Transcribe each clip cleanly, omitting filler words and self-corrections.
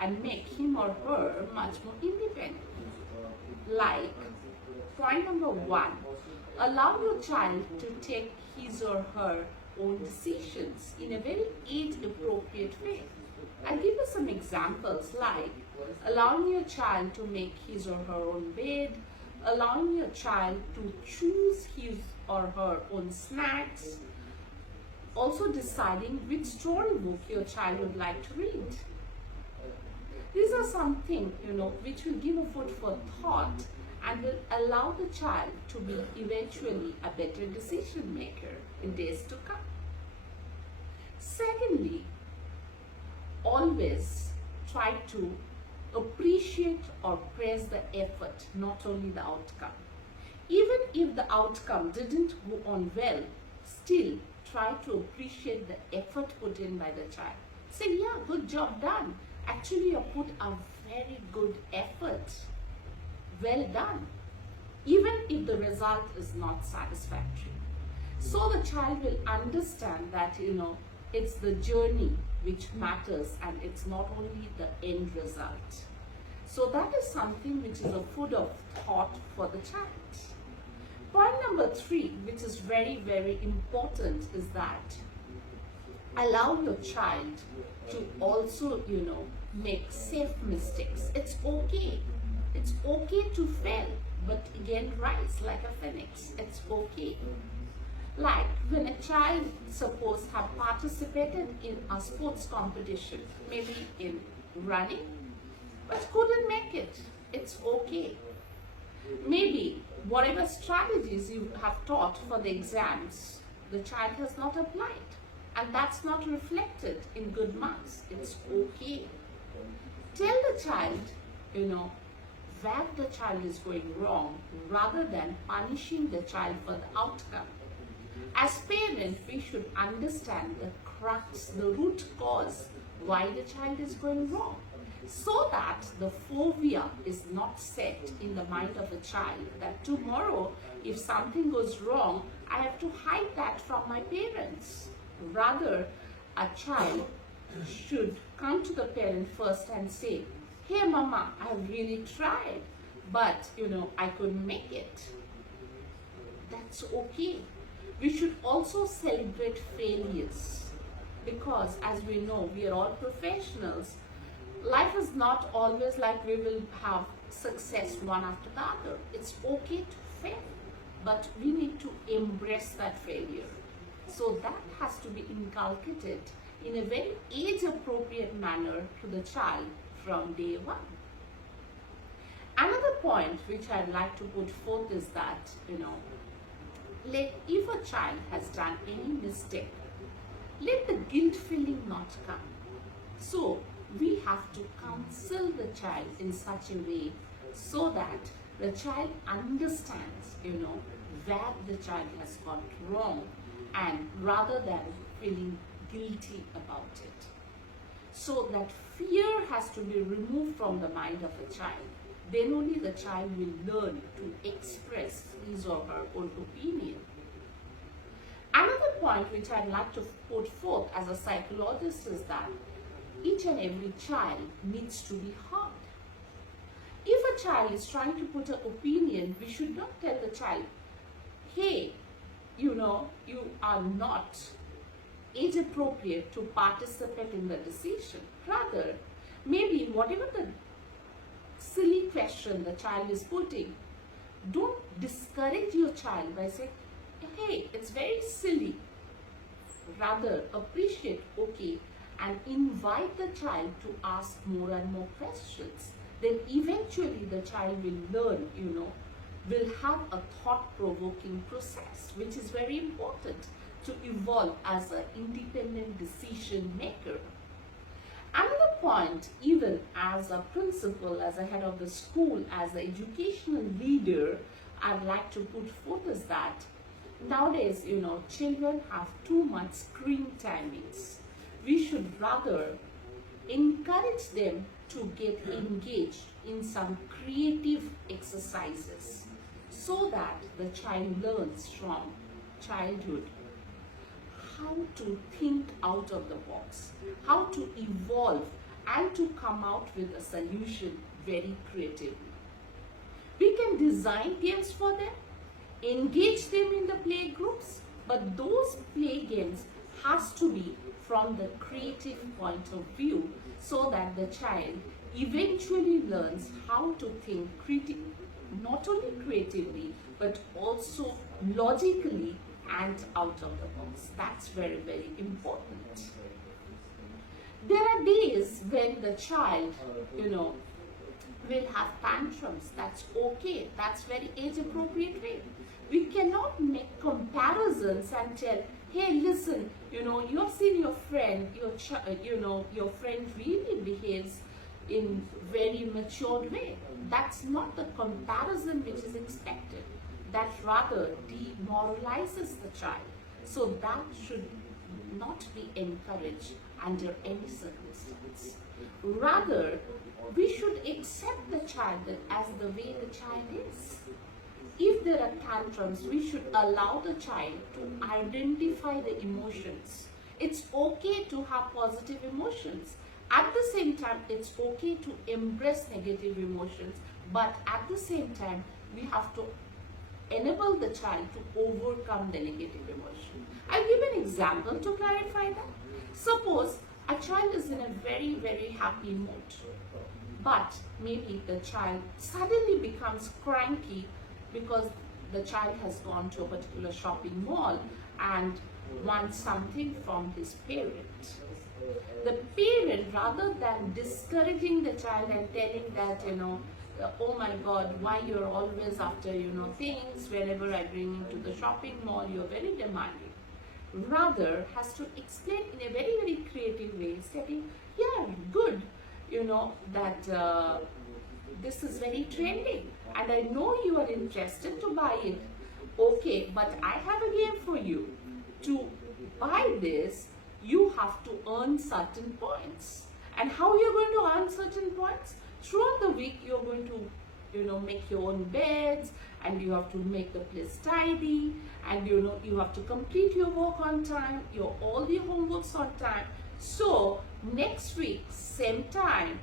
and make him or her much more independent. Like, point number one, allow your child to take his or her own decisions in a very age-appropriate way. I'll give you some examples like allowing your child to make his or her own bed, allowing your child to choose his or her own snacks, also deciding which storybook your child would like to read. These are something, which will give a food for thought and will allow the child to be eventually a better decision maker in days to come. Secondly, always try to appreciate or praise the effort, not only the outcome. Even if the outcome didn't go on well, still try to appreciate the effort put in by the child. Say, yeah, good job done. Actually, you put a very good effort. Well done. Even if the result is not satisfactory. So the child will understand that, it's the journey which matters and it's not only the end result. So that is something which is a food of thought for the child. Point number 3, which is very, very important, is that allow your child to also, make safe mistakes. It's okay. It's okay to fail, but again rise like a phoenix. It's okay. Like when a child, suppose, have participated in a sports competition, maybe in running, but couldn't make it. It's okay. Maybe whatever strategies you have taught for the exams, the child has not applied, and that's not reflected in good marks. It's okay. Tell the child, where the child is going wrong rather than punishing the child for the outcome. As parents, we should understand the crux, the root cause why the child is going wrong, so that the phobia is not set in the mind of a child that tomorrow if something goes wrong, I have to hide that from my parents. Rather, a child should come to the parent first and say, hey mama, I have really tried, but I couldn't make it. That's okay. We should also celebrate failures because, as we know, we are all professionals. Life is not always like we will have success one after the other. It's okay to fail, but we need to embrace that failure. So that has to be inculcated in a very age-appropriate manner to the child from day one. Another point which I'd like to put forth is that, if a child has done any mistake, let the guilt feeling not come. So we have to counsel the child in such a way so that the child understands, where the child has got wrong, and rather than feeling guilty about it. So that fear has to be removed from the mind of a child. Then only the child will learn to express his or her own opinion. Another point which I'd like to put forth as a psychologist is that each and every child needs to be heard. If a child is trying to put an opinion, we should not tell the child, hey, you are not age appropriate to participate in the decision. Rather, maybe whatever the silly question the child is putting, don't discourage your child by saying, hey, it's very silly. Rather, appreciate, okay, and invite the child to ask more and more questions. Then eventually the child will learn, will have a thought-provoking process, which is very important to evolve as an independent decision maker. Another point, even as a principal, as a head of the school, as an educational leader, I'd like to put forth is that nowadays, children have too much screen timings. We should rather encourage them to get engaged in some creative exercises so that the child learns from childhood how to think out of the box, how to evolve and to come out with a solution very creatively. We can design games for them, engage them in the play groups, but those play games has to be from the creative point of view so that the child eventually learns how to think not only creatively but also logically and out of the box. That's very, very important. There are days when the child, will have tantrums. That's okay. That's very age appropriate way. We cannot make comparisons and tell, hey, listen, you've seen your friend, your friend really behaves in very matured way. That's not the comparison which is expected. That rather demoralizes the child. So that should not be encouraged under any circumstance. Rather, we should accept the child as the way the child is. If there are tantrums, we should allow the child to identify the emotions. It's okay to have positive emotions. At the same time, it's okay to embrace negative emotions, but at the same time, we have to enable the child to overcome the negative emotion. I'll give an example to clarify that. Suppose a child is in a very, very happy mood, but maybe the child suddenly becomes cranky because the child has gone to a particular shopping mall and wants something from his parent. The parent, rather than discouraging the child and telling that, oh my God, why you're always after, things, whenever I bring you to the shopping mall, you're very demanding. Rather, has to explain in a very, very creative way, saying, yeah, good, that this is very trendy and I know you are interested to buy it. Okay, but I have a game for you. To buy this, you have to earn certain points. And how you're going to earn certain points? Throughout the week, you're going to, make your own beds, and you have to make the place tidy, and you have to complete your work on time, all the homeworks on time. So next week, same time,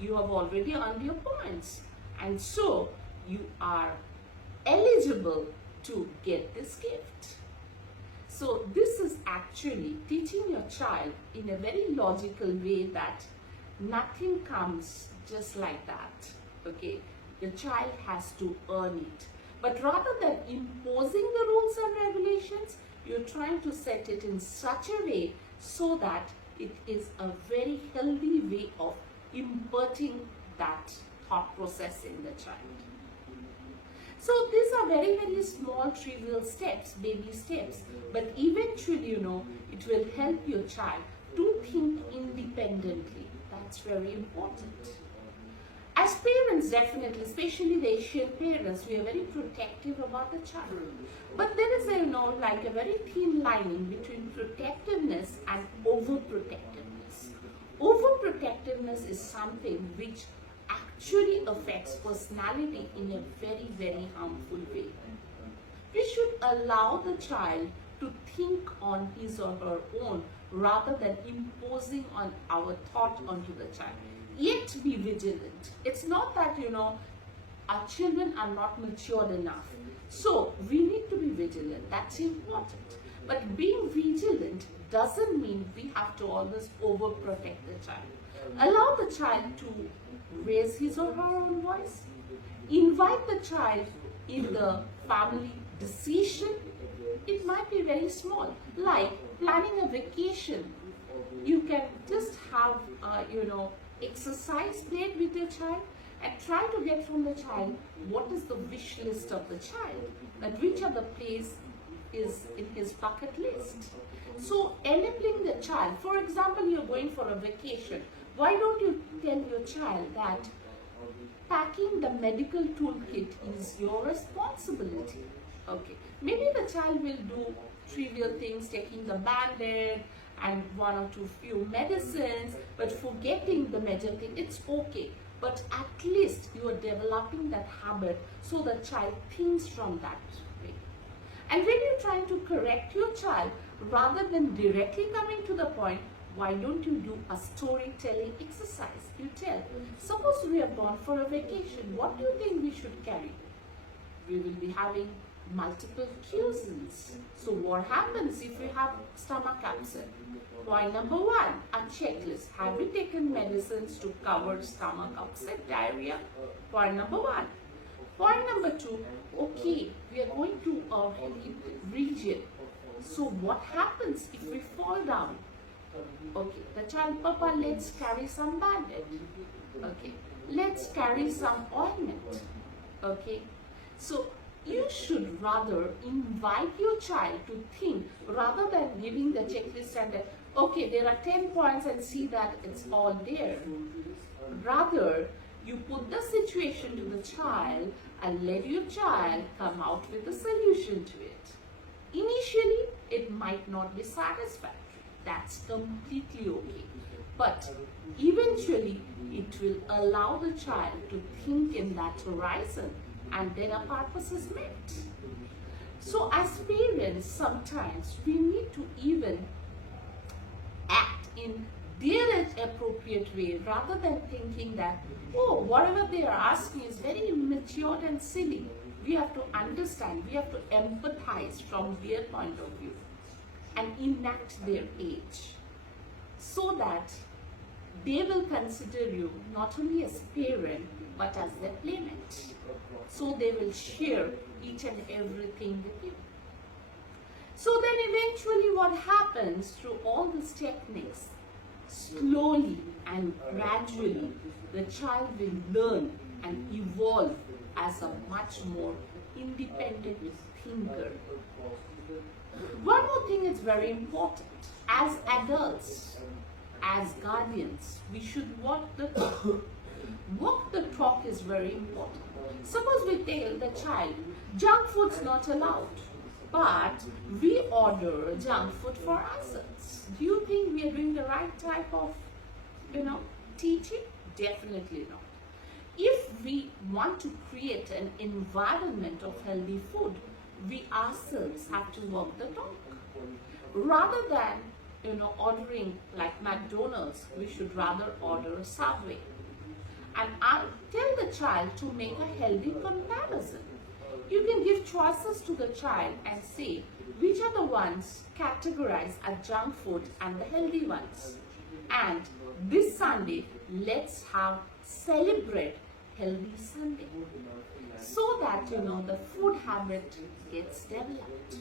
you have already earned your points, and so you are eligible to get this gift. So this is actually teaching your child in a very logical way that nothing comes just like that. Okay, the child has to earn it. But rather than imposing the rules and regulations, you're trying to set it in such a way so that it is a very healthy way of imparting that thought process in the child. So these are very, very small, trivial steps, baby steps, but eventually, it will help your child to think independently. That's very important. As parents, definitely, especially the Asian parents, we are very protective about the child. But there is like a very thin lining between protectiveness and overprotectiveness. Overprotectiveness is something which actually affects personality in a very, very harmful way. We should allow the child to think on his or her own rather than imposing on our thought onto the child. Yet be vigilant. It's not that, our children are not matured enough. So we need to be vigilant. That's important. But being vigilant doesn't mean we have to always overprotect the child. Allow the child to raise his or her own voice. Invite the child in the family decision. It might be very small, like planning a vacation. You can just have, exercise played with your child and try to get from the child what is the wish list of the child, that which other place is in his bucket list. So enabling the child, for example, you're going for a vacation. Why don't you tell your child that packing the medical toolkit is your responsibility? Okay, maybe the child will do trivial things, taking the band-aid and one or two few medicines, but forgetting the major thing. It's okay, but at least you are developing that habit so the child thinks from that way. And when you're trying to correct your child, rather than directly coming to the point, why don't you do a storytelling exercise? You tell, suppose we are gone for a vacation, what do you think we should carry? We will be having multiple cuisines. So what happens if we have stomach upset? Point number one, a checklist. Have we taken medicines to cover stomach upset, diarrhea? Point number one. Point number two, okay, we are going to a hilly region. So what happens if we fall down? Okay, the child, Papa, let's carry some bandage. Okay, let's carry some ointment. Okay, so you should rather invite your child to think rather than giving the checklist and okay, there are 10 points and see that it's all there. Rather, you put the situation to the child and let your child come out with a solution to it. Initially, it might not be satisfactory. That's completely okay. But eventually, it will allow the child to think in that horizon and then a purpose is met. So as parents, sometimes we need to even act in their appropriate way rather than thinking that, oh, whatever they are asking is very immature and silly. We have to understand, we have to empathize from their point of view and enact their age so that they will consider you not only as parent but as their playmate. So they will share each and everything with you. So then eventually what happens through all these techniques, slowly and gradually the child will learn and evolve as a much more independent thinker. One more thing is very important. As adults, as guardians, we should walk the talk. Walk the talk is very important. Suppose we tell the child, junk food's not allowed, but we order junk food for ourselves. Do you think we are doing the right type of, teaching? Definitely not. If we want to create an environment of healthy food, we ourselves have to walk the talk. Rather than, ordering like McDonald's, we should rather order a Subway. And I'll tell the child to make a healthy comparison. You can give choices to the child and say which are the ones categorized as junk food and the healthy ones. And this Sunday, let's celebrate Healthy Sunday so that the food habit gets developed.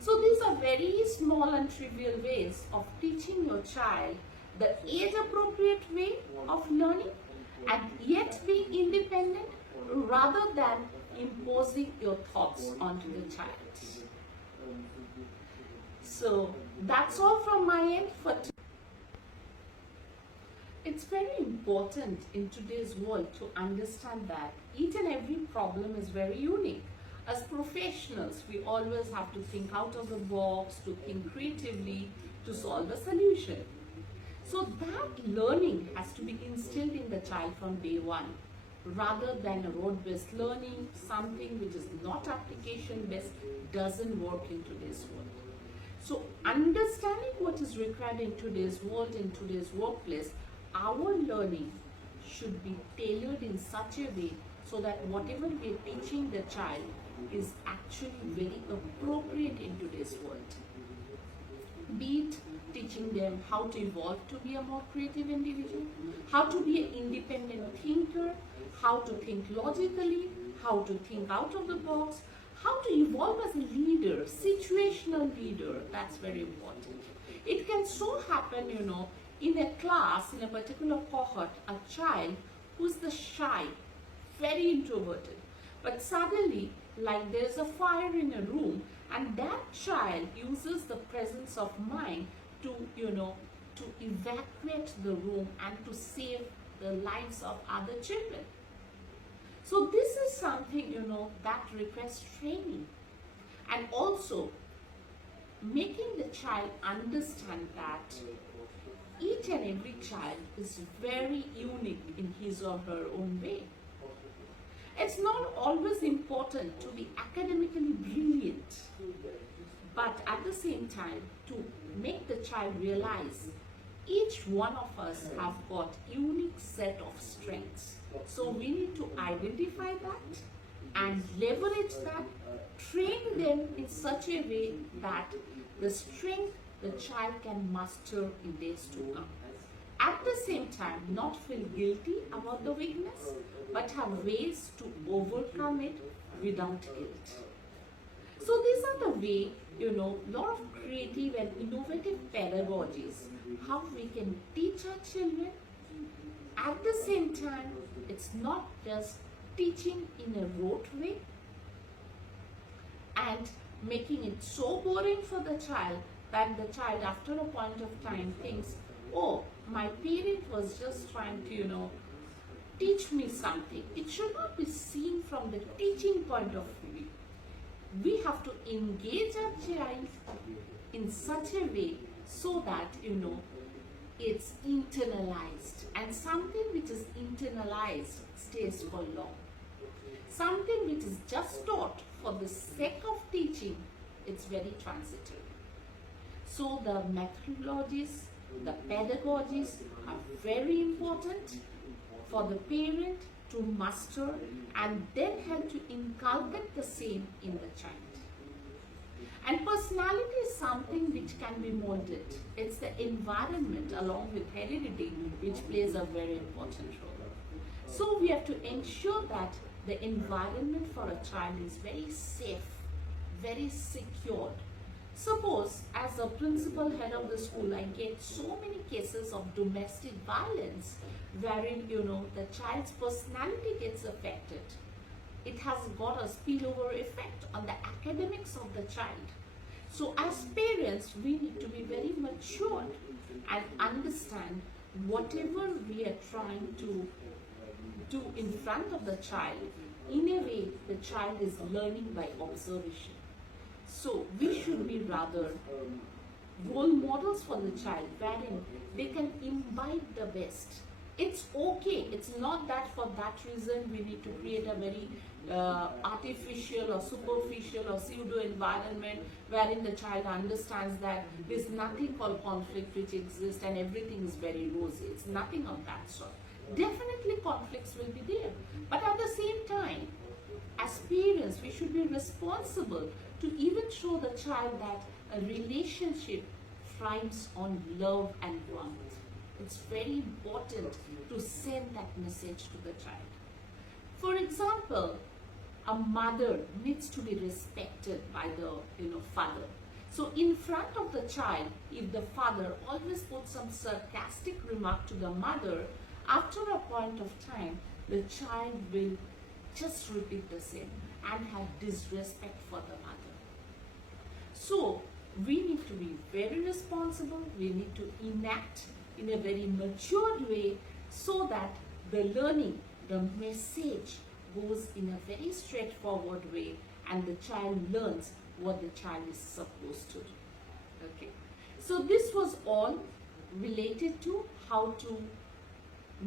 So these are very small and trivial ways of teaching your child the age appropriate way of learning and yet being independent rather than imposing your thoughts onto the child. So that's all from my end for today. It's very important in today's world to understand that each and every problem is very unique. As professionals, we always have to think out of the box, to think creatively, to solve a solution. So that learning has to be instilled in the child from day one, rather than a road-based learning, something which is not application-based, doesn't work in today's world. So understanding what is required in today's world, in today's workplace, our learning should be tailored in such a way so that whatever we are teaching the child is actually very appropriate in today's world. Be it teaching them how to evolve to be a more creative individual, how to be an independent thinker, how to think logically, how to think out of the box, how to evolve as a leader, situational leader. That's very important. It can so happen, in a class, in a particular cohort, a child who's the shy, very introverted, but suddenly, like there's a fire in a room, and that child uses the presence of mind to evacuate the room and to save the lives of other children. So this is something, that requires training, and also making the child understand that each and every child is very unique in his or her own way. It's not always important to be academically brilliant, but at the same time to make the child realize Each one of us have got unique set of strengths. So we need to identify that and leverage that, train them in such a way that the strength the child can master in days to come. At the same time, not feel guilty about the weakness, but have ways to overcome it without guilt. So these are the way, lot of creative and innovative pedagogies, how we can teach our children. At the same time, it's not just teaching in a rote way and making it so boring for the child that the child after a point of time thinks, oh, my parent was just trying to, teach me something. It should not be seen from the teaching point of view. We have to engage our child in such a way so that, it's internalized, and something which is internalized stays for long. Something which is just taught for the sake of teaching, it's very transitory. So the methodologies, the pedagogies are very important for the parent to master and then help to inculcate the same in the child. And personality is something which can be molded. It's the environment along with heredity which plays a very important role. So we have to ensure that the environment for a child is very safe, very secured. Suppose as a principal head of the school, I get so many cases of domestic violence wherein, the child's personality gets affected. It has got a spillover effect on the academics of the child. So as parents, we need to be very mature and understand whatever we are trying to do in front of the child. In a way, the child is learning by observation. So we should be rather role models for the child wherein they can imbibe the best. It's okay. It's not that for that reason we need to create a very artificial or superficial or pseudo environment wherein the child understands that there's nothing called conflict which exists and everything is very rosy. It's nothing of that sort. Definitely conflicts will be there. But at the same time, as parents, we should be responsible to even show the child that a relationship thrives on love and warmth. It's very important to send that message to the child. For example, a mother needs to be respected by the father. So in front of the child, if the father always puts some sarcastic remark to the mother, after a point of time, the child will just repeat the same and have disrespect for the mother. So we need to be very responsible. We need to enact in a very matured way so that the learning, the message goes in a very straightforward way and the child learns what the child is supposed to do. Okay. So this was all related to how to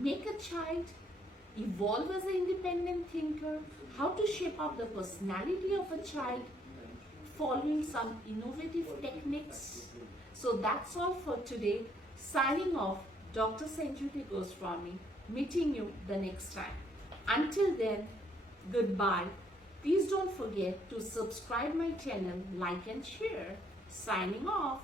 make a child evolve as an independent thinker, how to shape up the personality of a child, following some innovative techniques. So that's all for today. Signing off, Dr. Sanjuti Goswami, meeting you the next time. Until then, goodbye. Please don't forget to subscribe my channel, like and share. Signing off.